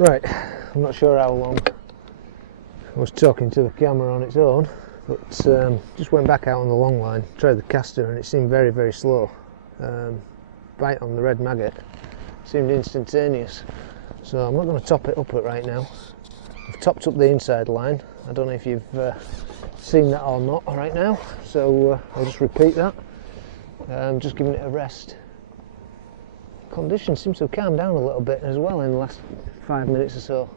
Right, I'm not sure how long I was talking to the camera on its own, but just went back out on the long line, tried the caster, and it seemed very, very slow. Bite on the red maggot seemed instantaneous, so I'm not going to top it up right now. I've topped up the inside line. I don't know if you've seen that or not right now, so I'll just repeat that. Just giving it a rest. Conditions seem to have calmed down a little bit as well in the last 5 minutes or so.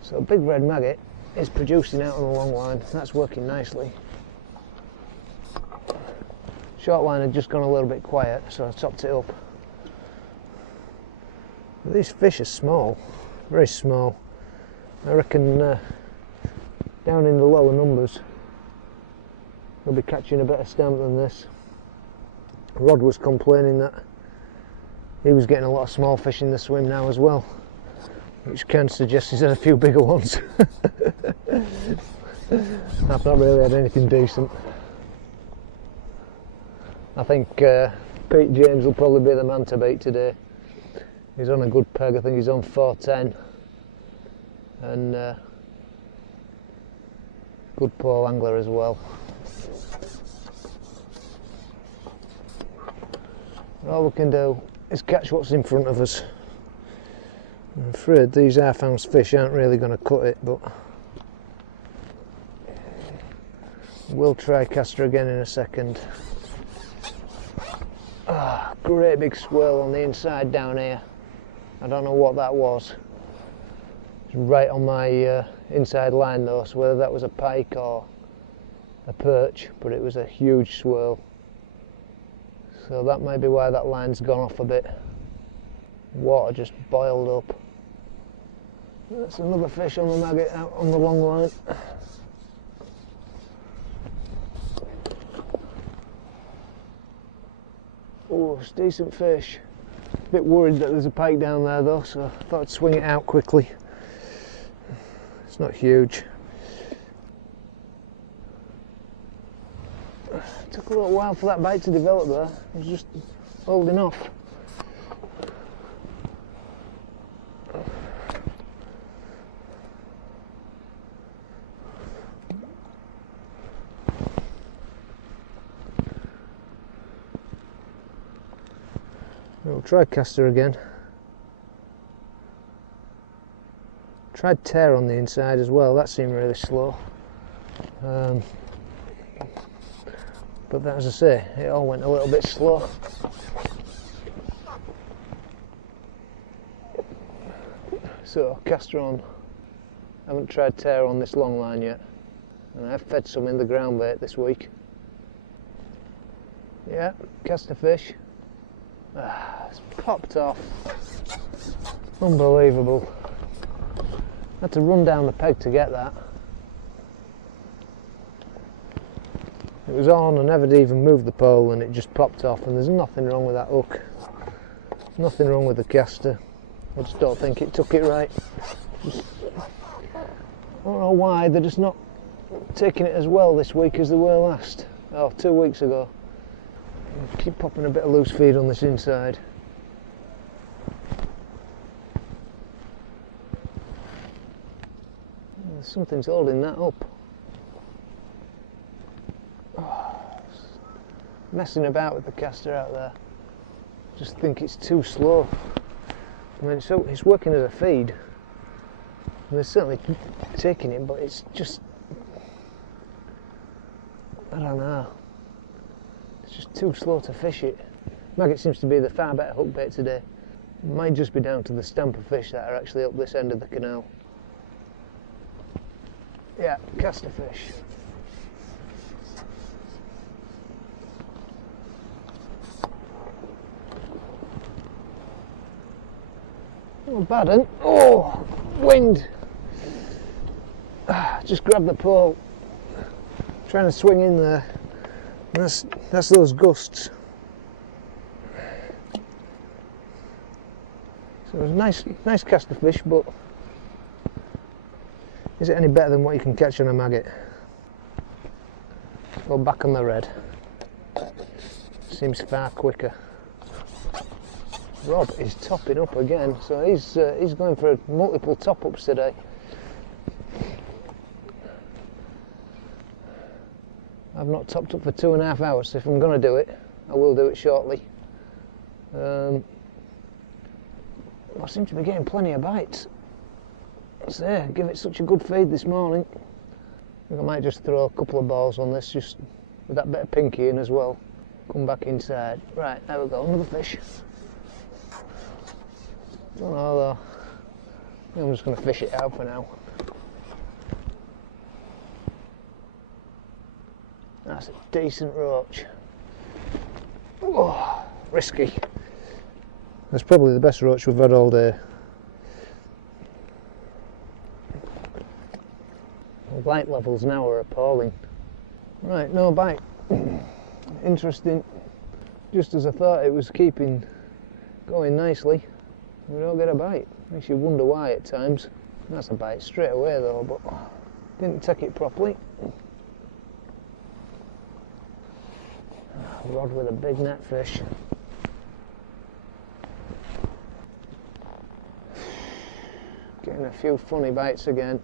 So a big red maggot is producing out on the long line. That's working nicely. Short line had just gone a little bit quiet, so I topped it up. But these fish are small, very small. I reckon down in the lower numbers we'll be catching a better stamp than this. Rod was complaining that he was getting a lot of small fish in the swim now as well, which can suggest he's had a few bigger ones. I've not really had anything decent. I think Pete James will probably be the man to beat today. He's on a good peg. I think he's on 410, and good pole angler as well. All we can do is catch what's in front of us. I'm afraid these half-ounce fish aren't really going to cut it, but we'll try caster again in a second. Ah, great big swirl on the inside down here. I don't know what that was. It's right on my inside line though, so whether that was a pike or a perch, but it was a huge swirl. So that may be why that line's gone off a bit. Water just boiled up. That's another fish on the maggot out on the long line. Oh, it's a decent fish. A bit worried that there's a pike down there though, so I thought I'd swing it out quickly. It's not huge. It took a little while for that bite to develop there. I was just holding off. We'll try caster again. Tried tear on the inside as well, that seemed really slow. But that, as I say, it all went a little bit slow. So, caster on. I haven't tried tear on this long line yet. And I've fed some in the groundbait this week. Yeah, cast a fish. Ah, it's popped off. Unbelievable. I had to run down the peg to get that. It was on and never even moved the pole and it just popped off, and there's nothing wrong with that hook. Nothing wrong with the caster. I just don't think it took it right. I don't know why they're just not taking it as well this week as they were last. Oh, 2 weeks ago. I keep popping a bit of loose feed on this inside. Something's holding that up. Messing about with the caster out there. Just think it's too slow. I mean, so it's working as a feed. And they're certainly taking it, but it's just, I don't know. It's just too slow to fish it. Maggot seems to be the far better hook bait today. It might just be down to the stamp of fish that are actually up this end of the canal. Yeah, cast a fish. Not bad, eh? Oh, wind! Just grab the pole. Trying to swing in there. That's those gusts. So it was nice cast of fish, but is it any better than what you can catch on a maggot? Go back on the red. Seems far quicker. Rob is topping up again, so he's going for multiple top-ups today. I've not topped up for 2.5 hours, so if I'm going to do it, I will do it shortly. I seem to be getting plenty of bites. So give it such a good feed this morning. I think I might just throw a couple of balls on this, just with that bit of pinky in as well. Come back inside. Right, there we go, another fish. Don't know though. I think I'm just going to fish it out for now. That's a decent roach. Oh, risky. That's probably the best roach we've had all day. The light levels now are appalling. Right, no bite. Interesting. Just as I thought it was keeping going nicely, we don't get a bite. Makes you wonder why at times. That's a bite straight away though, but didn't take it properly. Rod with a big net fish. Getting a few funny bites again.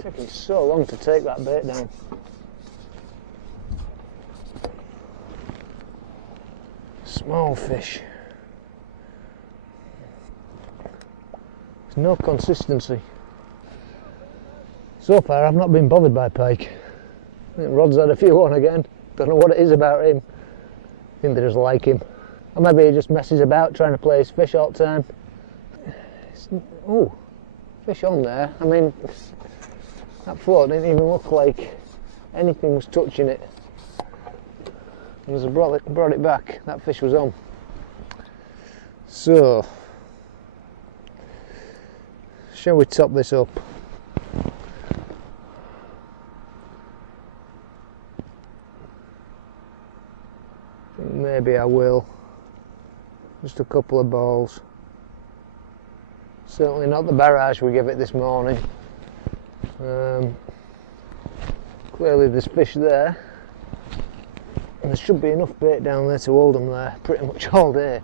Taking so long to take that bait down. Small fish. There's no consistency. So far I've not been bothered by pike. I think Rod's had a few on again. Don't know what it is about him. I think they just like him. Or maybe he just messes about trying to play his fish all the time. Oh, fish on there. I mean, that float didn't even look like anything was touching it. And as I brought it back, that fish was on. So, shall we top this up? Maybe I will. Just a couple of balls. Certainly not the barrage we give it this morning. Clearly there's fish there. And there should be enough bait down there to hold them there pretty much all day.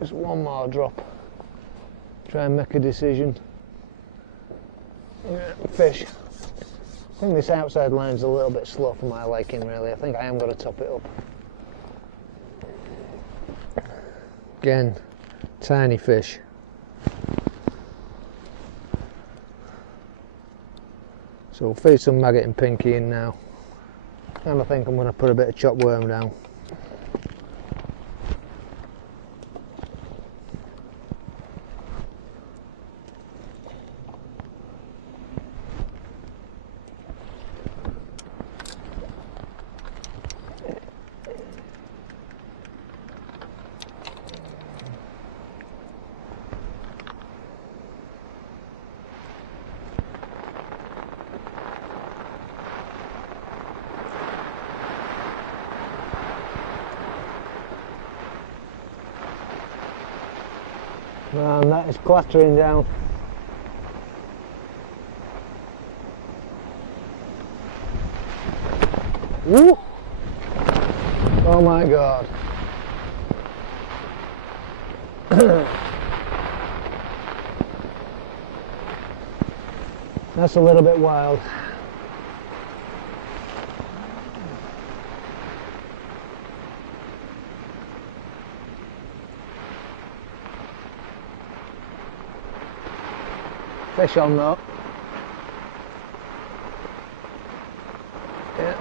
Just one more drop. Try and make a decision. Yeah, fish. I think this outside line's a little bit slow for my liking really. I think I am going to top it up. Again, tiny fish. So we'll feed some maggot and pinky in now. And I think I'm going to put a bit of chopped worm down. And that is clattering down. Woo! Oh my god. That's a little bit wild. Fish on though. Yeah.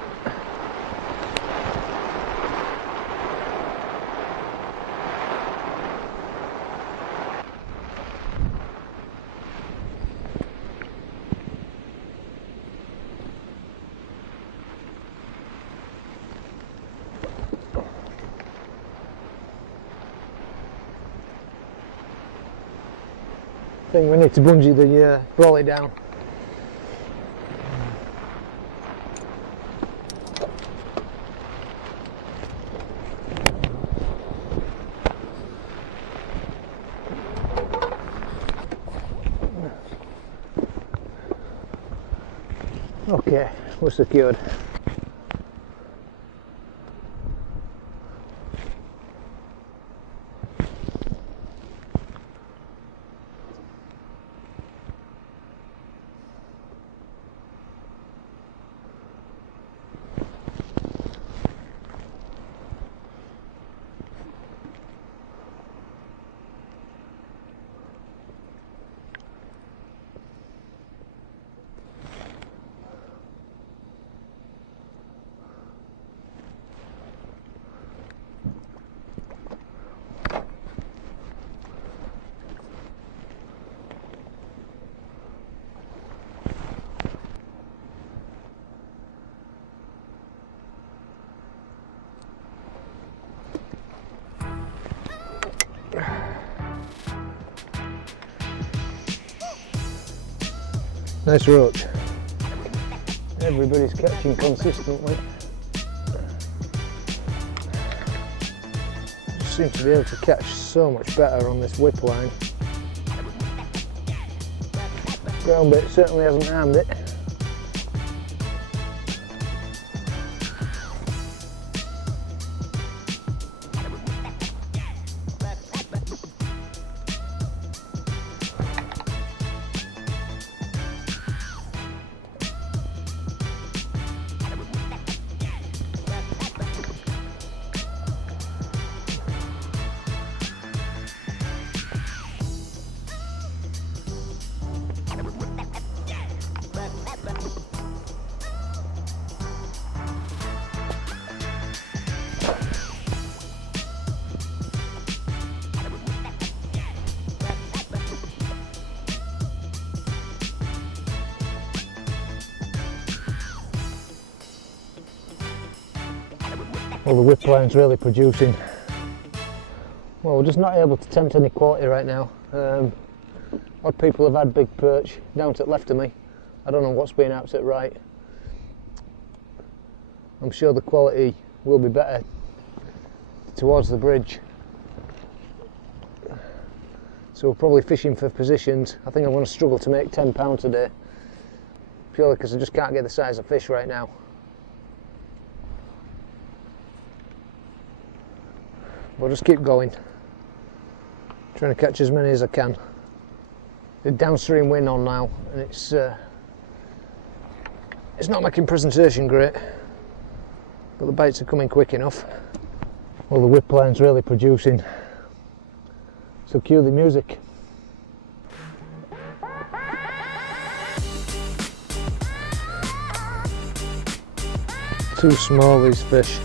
I think we need to bungee the brolly down. Okay, we're secured. Nice roach. Everybody's catching consistently. Seem to be able to catch so much better on this whip line. Groundbait certainly hasn't harmed it. Well, the whip line's really producing. Well, we're just not able to tempt any quality right now. Odd people have had big perch down to the left of me. I don't know what's been out to the right. I'm sure the quality will be better towards the bridge. So we're probably fishing for positions. I think I'm going to struggle to make £10 today, purely because I just can't get the size of fish right now. We'll just keep going, trying to catch as many as I can. The downstream wind on now, and it's not making presentation great, but the baits are coming quick enough. Well, the whip line's really producing, so cue the music. Too small, these fish.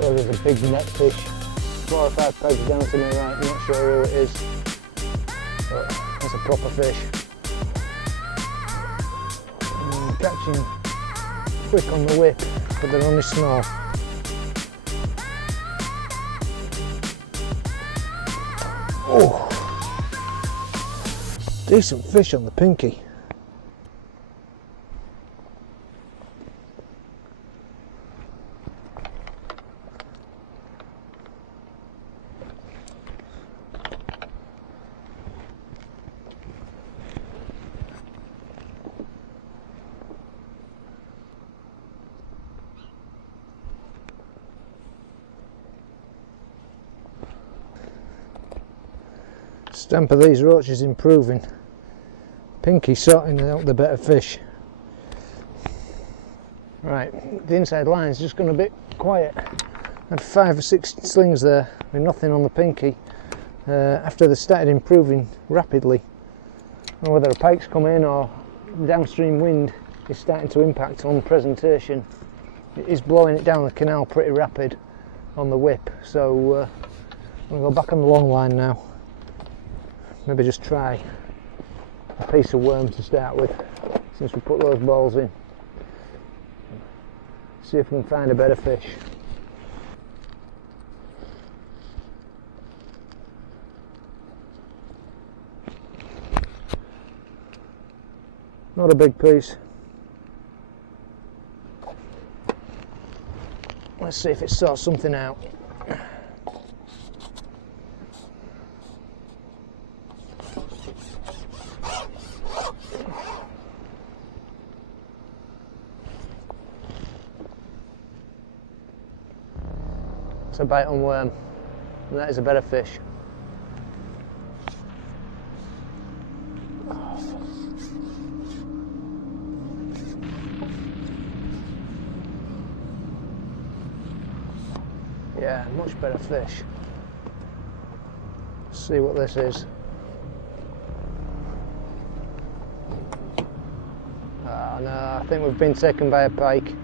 So there's a big net fish, 4 or 5 pegs down to me right, I'm not sure who it is, but that's a proper fish. And catching quick on the whip, but they're only small. Oh, decent fish on the pinky. Stamp of these roaches improving. Pinky sorting out the better fish. Right, the inside line's just gone a bit quiet. I had 5 or 6 slings there with nothing on the pinky. After they started improving rapidly. I don't know whether a pike's come in or downstream wind is starting to impact on presentation. it is blowing it down the canal pretty rapid on the whip, so I'm going to go back on the long line now. Maybe just try a piece of worm to start with, since we put those balls in. See if we can find a better fish. Not a big piece. Let's see if it sorts something out. It's a bite on worm, and that is a better fish. Yeah, much better fish. Let's see what this is. Oh no, I think we've been taken by a pike.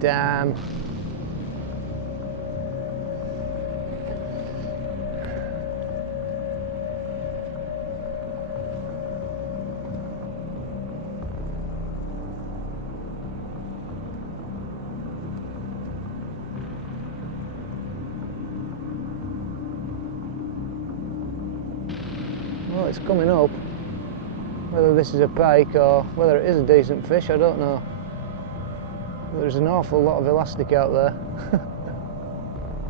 Damn. Well, it's coming up. Whether this is a pike or whether it is a decent fish, I don't know. There's an awful lot of elastic out there.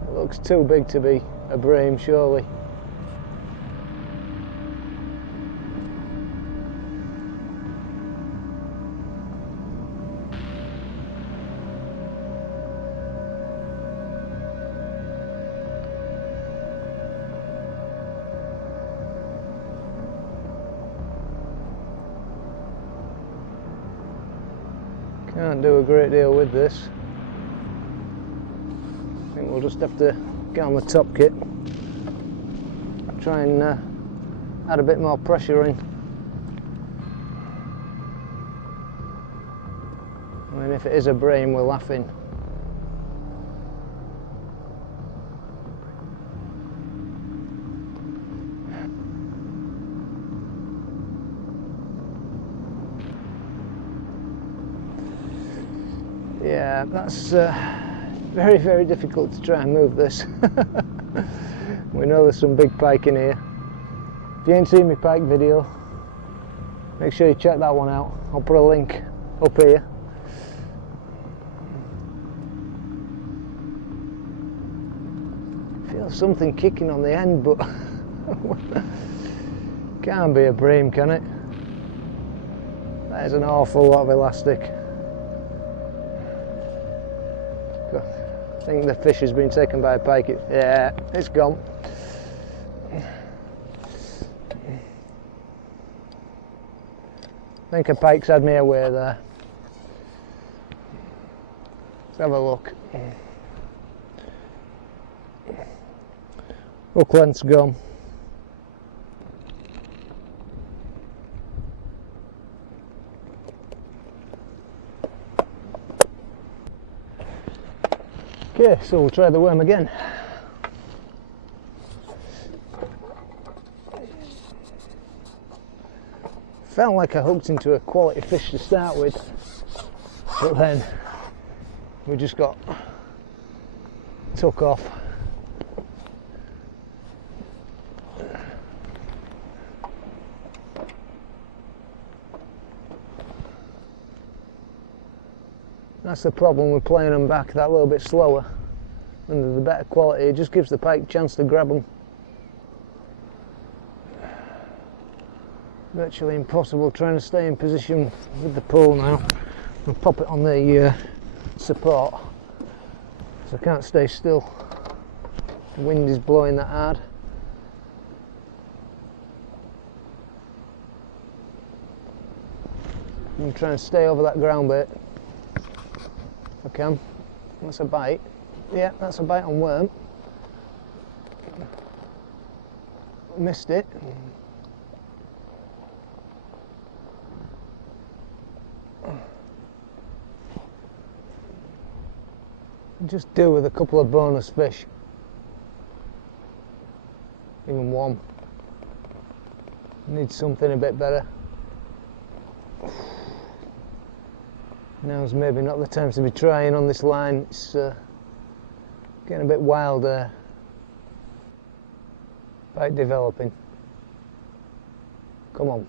It looks too big to be a bream, surely. Can't do a great deal with this. I think we'll just have to get on the top kit, try and add a bit more pressure in. I mean, if it is a bream, we're laughing. Yeah, that's very, very difficult to try and move this. We know there's some big pike in here. If you ain't seen my pike video, make sure you check that one out. I'll put a link up here. I feel something kicking on the end, but can't be a bream, can it? That is an awful lot of elastic. I think the fish has been taken by a pike. Yeah, it's gone. I think a pike's had me away there. Let's have a look. Hook length's gone. Okay, so we'll try the worm again. Felt like I hooked into a quality fish to start with, but then we just got took off. That's the problem with playing them back that little bit slower. And they're the better quality, it just gives the pike a chance to grab them. Virtually impossible trying to stay in position with the pole now. I'll pop it on the support, so I can't stay still. The wind is blowing that hard. I'm trying to stay over that groundbait. If I can. That's a bite. Yeah, that's a bite on worm. Missed it. Just do with a couple of bonus fish, even one. Need something a bit better. Now's maybe not the time to be trying on this line. It's getting a bit wild there. Bite developing. Come on.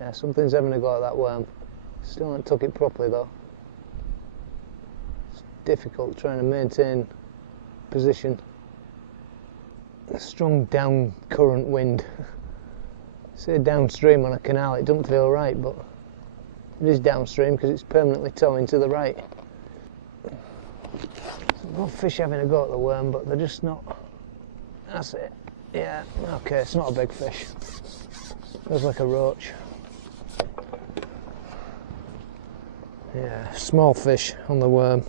Yeah, something's having a go at that worm. Still haven't took it properly though. It's difficult trying to maintain position. A strong down current wind. Say downstream on a canal, it doesn't feel right, but it is downstream because it's permanently towing to the right. There's no fish having a go at the worm, but they're just not. That's it. Yeah, okay, it's not a big fish. Feels like a roach. Yeah, small fish on the worm.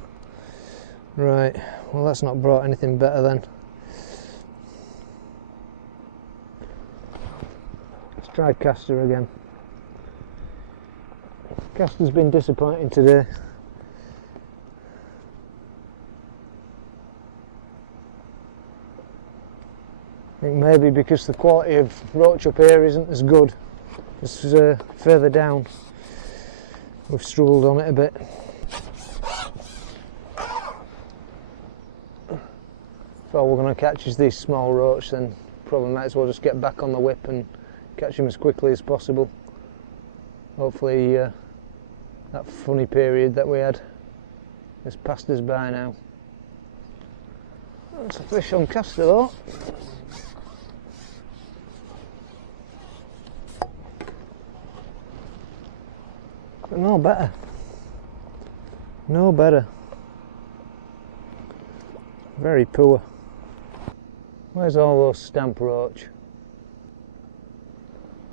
Right, well that's not brought anything better then. Let's try caster again. Caster's been disappointing today. I think maybe because the quality of roach up here isn't as good as further down. We've struggled on it a bit. So all we're going to catch is these small roach, then probably might as well just get back on the whip and catch them as quickly as possible. Hopefully that funny period that we had has passed us by now. That's a fish on caster though. But no better. No better. Very poor. Where's all those stamp roach?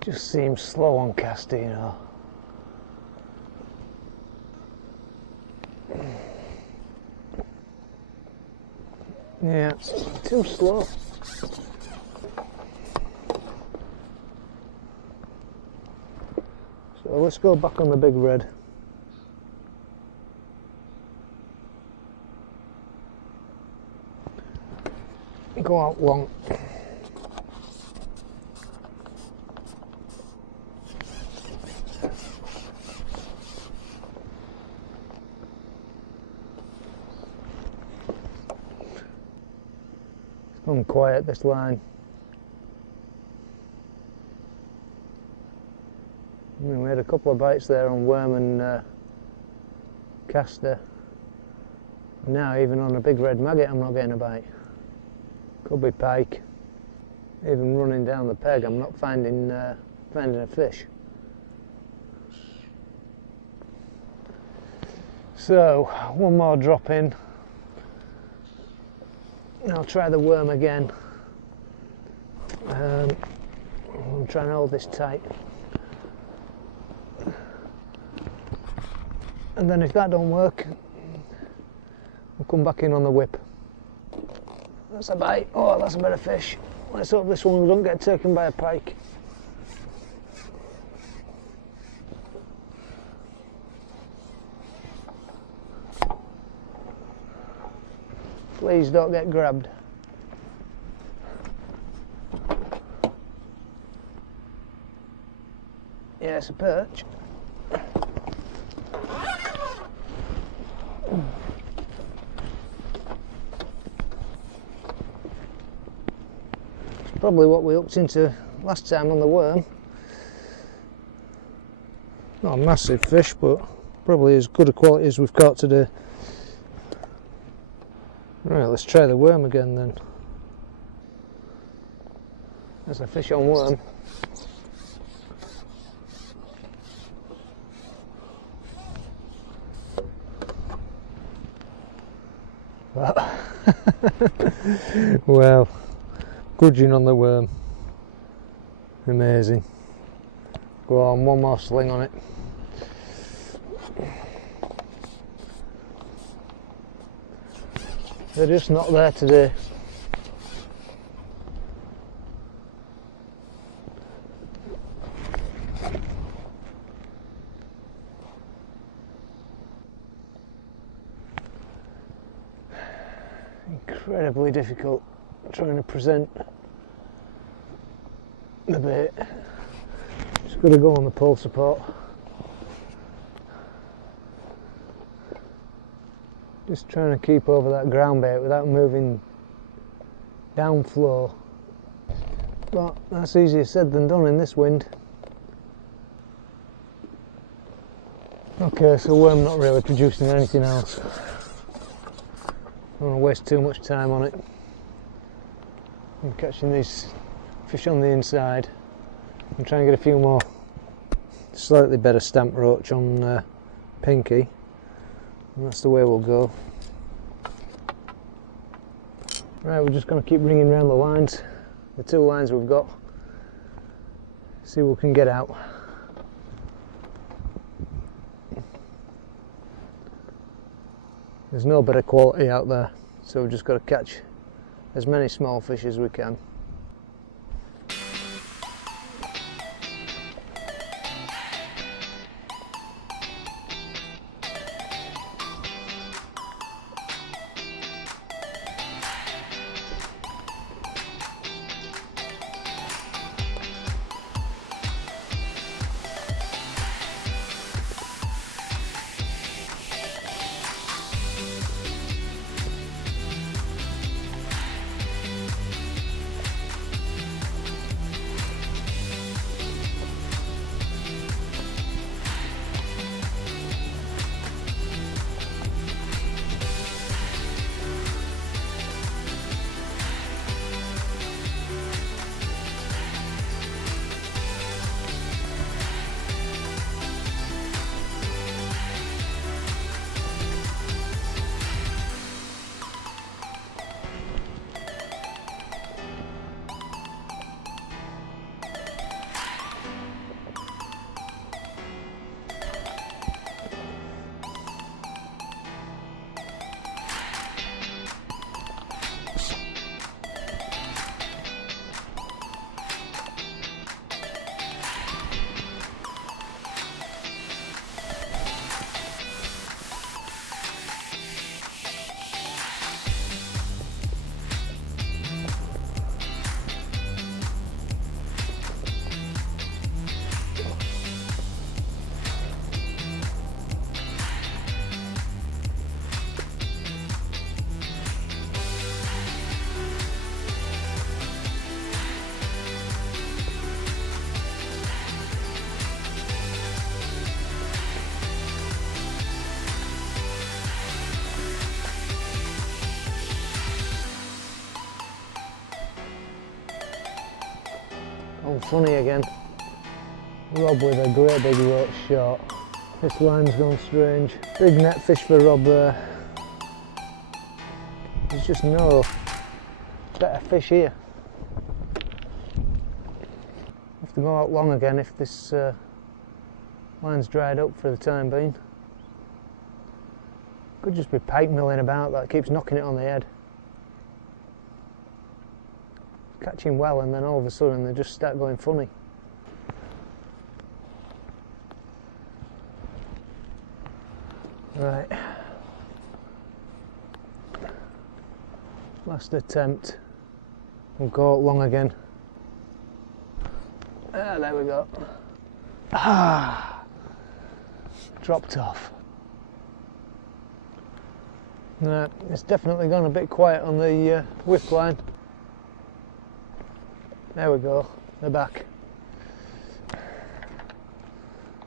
Just seems slow on caster, you know. Yeah, too slow. So let's go back on the big red. Go out long. It's gone quiet, this line. I mean, we had a couple of bites there on worm and caster. Now even on a big red maggot I'm not getting a bite. Could be pike. Even running down the peg I'm not finding a fish. So one more drop in and I'll try the worm again. I'm trying to hold this tight. And then if that don't work, we'll come back in on the whip. That's a bite. Oh, that's a better fish. Let's hope this one doesn't get taken by a pike. Please don't get grabbed. Yeah, it's a perch. Probably what we hooked into last time on the worm. Not a massive fish, but probably as good a quality as we've caught today. Right, let's try the worm again then. There's a fish on worm. Well, gudging on the worm. Amazing. Go on, one more sling on it. They're just not there today. incredibly difficult trying to present the bait. Just got to go on the pole support. Just trying to keep over that ground bait without moving down flow. But that's easier said than done in this wind. Okay, so I'm not really producing anything else. I don't want to waste too much time on it. I'm catching these fish on the inside and try and get a few more slightly better stamp roach on pinky, and that's the way we'll go. Right, we're just going to keep ringing around the lines, the two lines we've got, see what we can get out. There's no better quality out there, so we've just got to catch as many small fish as we can. Oh, funny again. Rob with a great big roach shot. This line's gone strange. Big net fish for Rob there. There's just no better fish here. Have to go out long again if this line's dried up for the time being. Could just be pike milling about that keeps knocking it on the head. Catching well, and then all of a sudden they just start going funny. Right, last attempt. We'll go out long again. Ah, there we go. Ah, dropped off. No, it's definitely gone a bit quiet on the whip line. There we go, they're back.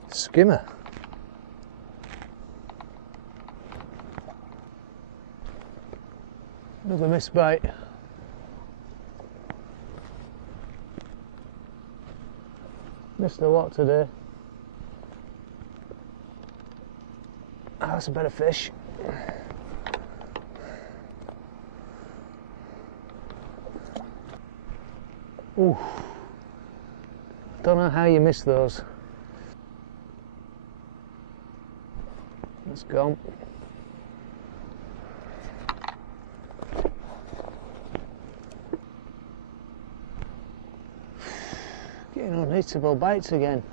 Skimmer. Another missed bite. Missed a lot today. Oh, that's a better fish. Ooh, don't know how you miss those. It's gone. Getting unhittable bites again.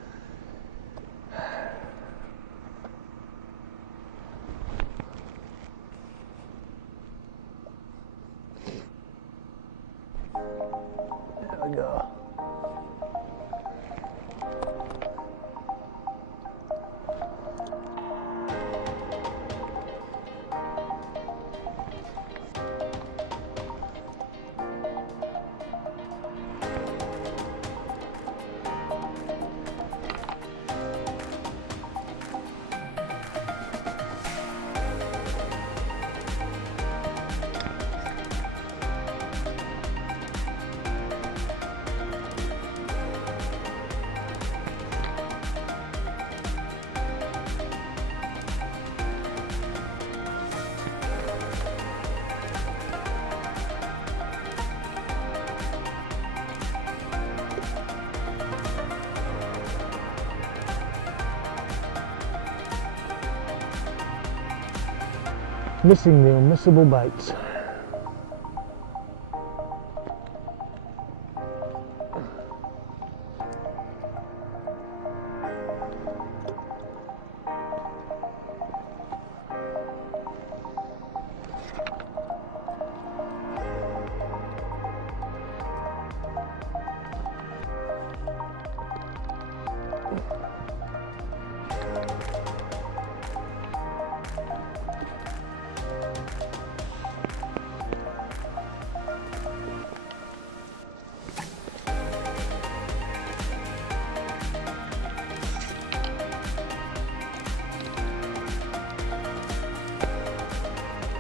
Missing the unmissable baits.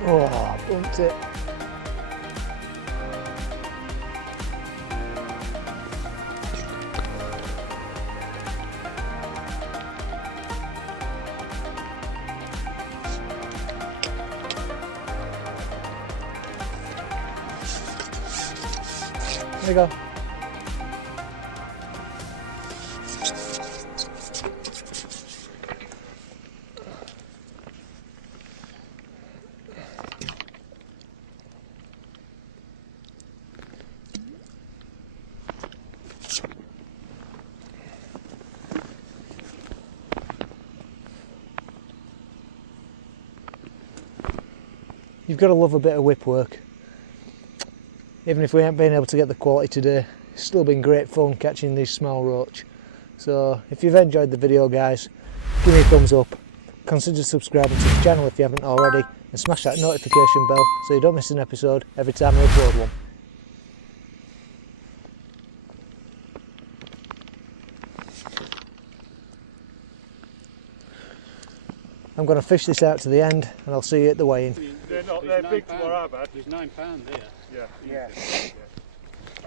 Oh, bumped it. There you go. You've got to love a bit of whip work. Even if we haven't been able to get the quality today, it's still been great fun catching these small roach. So if you've enjoyed the video guys, give me a thumbs up, consider subscribing to the channel if you haven't already, and smash that notification bell so you don't miss an episode every time I upload one. I'm going to fish this out to the end and I'll see you at the weigh-in. They're not, they're big to what I've had. There's £9 there. Yeah. Yeah. They're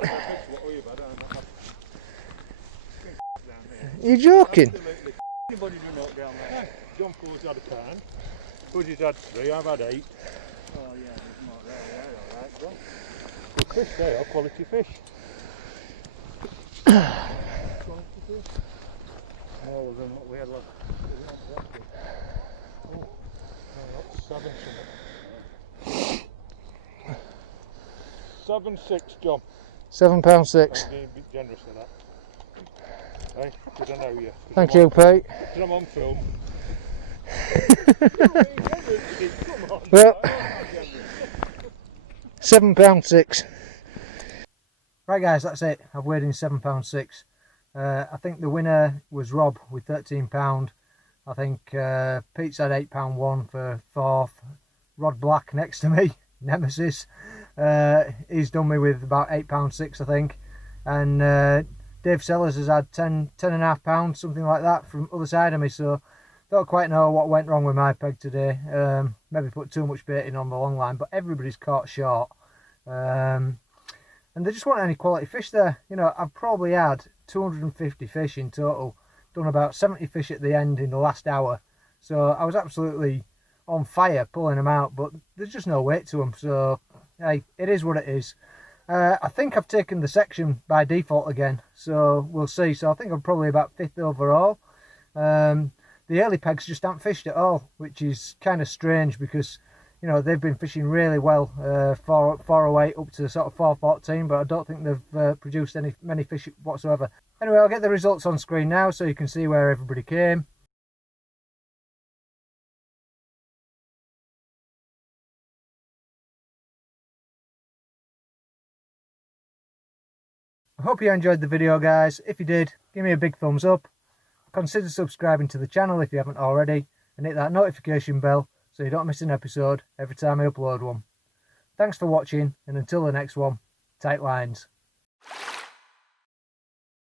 big to what we've had. Down there. You're joking? Absolutely. Anybody do not down there. John Ford's had a pound. Buddy's had 3, I've had 8. Oh yeah, there's more there, yeah, alright, John. Good fish, they are quality fish. Quality fish. Smaller than what we had last. Oh, that's 7 something. 7.6, John. £7.6. I'm being a bit generous with that. Hey, because I know you. Thank you, Pete. Because I'm on film. Come on. Well, £7.6. Right guys, that's it. I've weighed in £7.6. I think the winner was Rob with £13. I think Pete's had £8.1 for 4th. Rod Black next to me, Nemesis, he's done me with about £8.6 I think. And Dave Sellers has had £10.5, something like that from other side of me, so don't quite know what went wrong with my peg today. Maybe put too much bait in on the long line, but everybody's caught short. And there just weren't any quality fish there. You know, I've probably had 250 fish in total, done about 70 fish at the end in the last hour. So I was absolutely on fire pulling them out, but there's just no weight to them. So hey, it is what it is. I think I've taken the section by default again, so we'll see. So I think I'm probably about 5th overall. The early pegs just haven't fished at all, which is kind of strange because, you know, they've been fishing really well, 408 up to sort of 414, but I don't think they've produced many fish whatsoever. Anyway, I'll get the results on screen now so you can see where everybody came. I hope you enjoyed the video guys. If you did, give me a big thumbs up. Consider subscribing to the channel if you haven't already, and hit that notification bell so you don't miss an episode every time I upload one. Thanks for watching, and until the next one, tight lines.